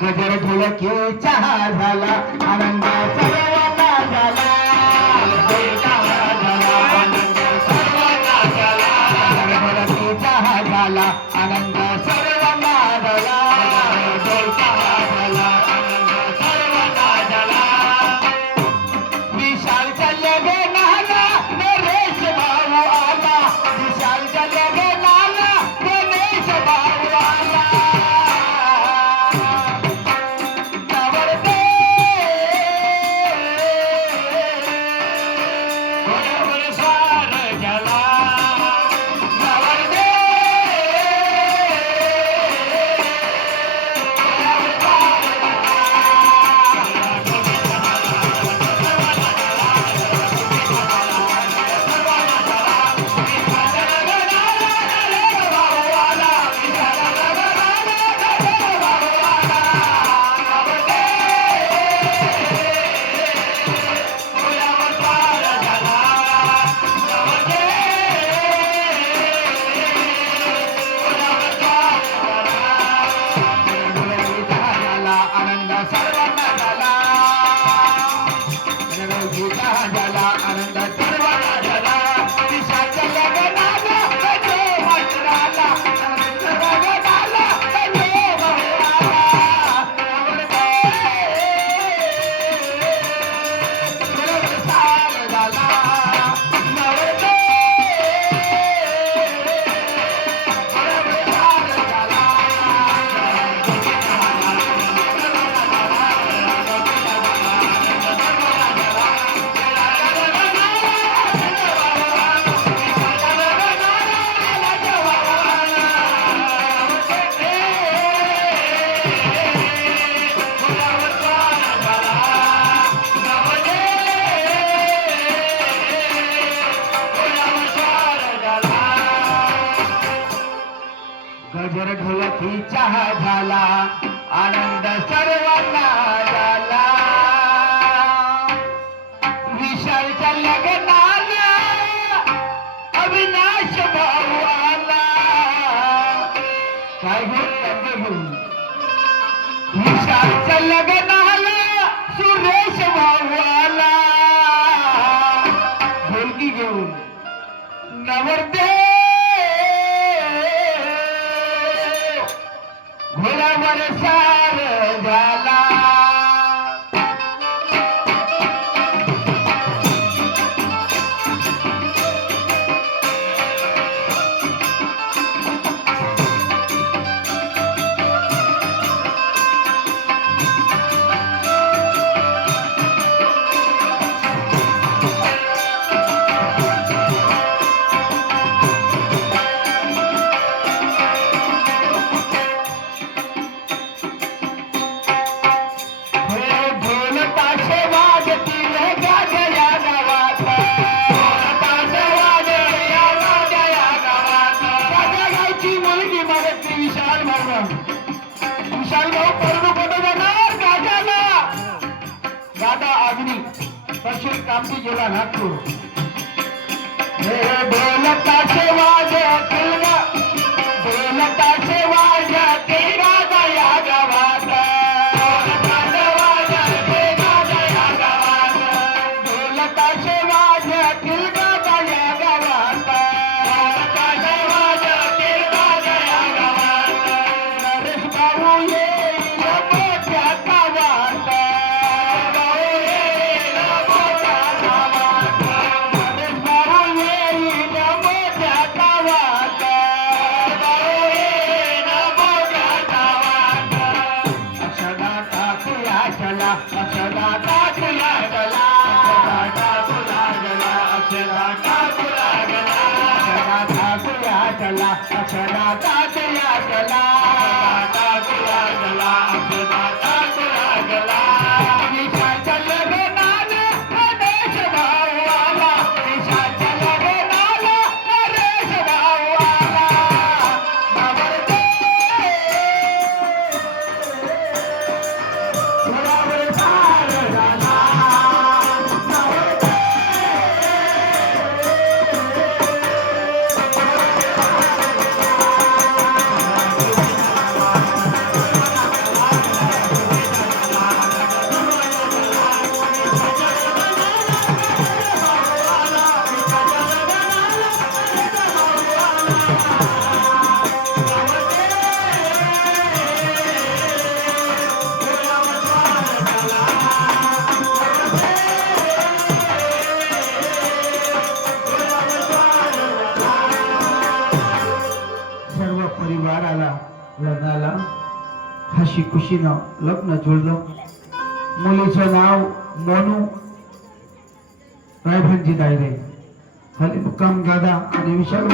गजर ढोलकी चहा झाला आनंद सर्वांना झाला चहा झाला आनंद सर्वांना झाला चहा झाला आनंद सर्वांना झाला विशाल चालले गे नाला नरेश भाऊ आला विशाल चालले गे नाला गणेश भाऊ आला गजर ढोलकी चहा झाला आनंद सर्वांना झाला विशालच्या लग्नाला अविनाश भाऊ आला काय घेऊन विशालच्या लग्नाला सुरेश भाऊ आला ढोलकी घेऊन नवरदेव घोड्यावर सार झाला विशाल भाऊ परडू कुठे जाणार गाजाला गादा अग्नी पश्चिम कामती जिल्हा नागपूर ढोलकाचे वाजतील ढोलकाचे वाजतील गादा या गावात ढोलकाचे वाजतील गादा या गावात ढोलकाचे वाजतील गादा या गावात ढोलकाचे वाजतील गादा या गावात नरेश भाऊ येईल मोठ्या गावात भाऊ येईल मोठ्या गावात नरेश भाऊ येईल मोठ्या गावात भाऊ येईल मोठ्या गावात अक्षदा टाकूया चला अक्षदा टाकूया चला अक्षदा टाकूया चला अक्षदा टाकूया चला अक्षदा टाकूया चला अक्षदा टाकूया चला टाकूया चला अक्षदा टाकूया चला विशालच्या लग्नाला गणेश भाऊ आला विशालच्या लग्नाला नरेश भाऊ आला घोड्यावर सार झाला लग्नाला हशी खुशीनं लग्न जुळलं. मुलीचं नाव मोनू रायभानजी दायरे, हली मुक्काम गादा आणि विशाल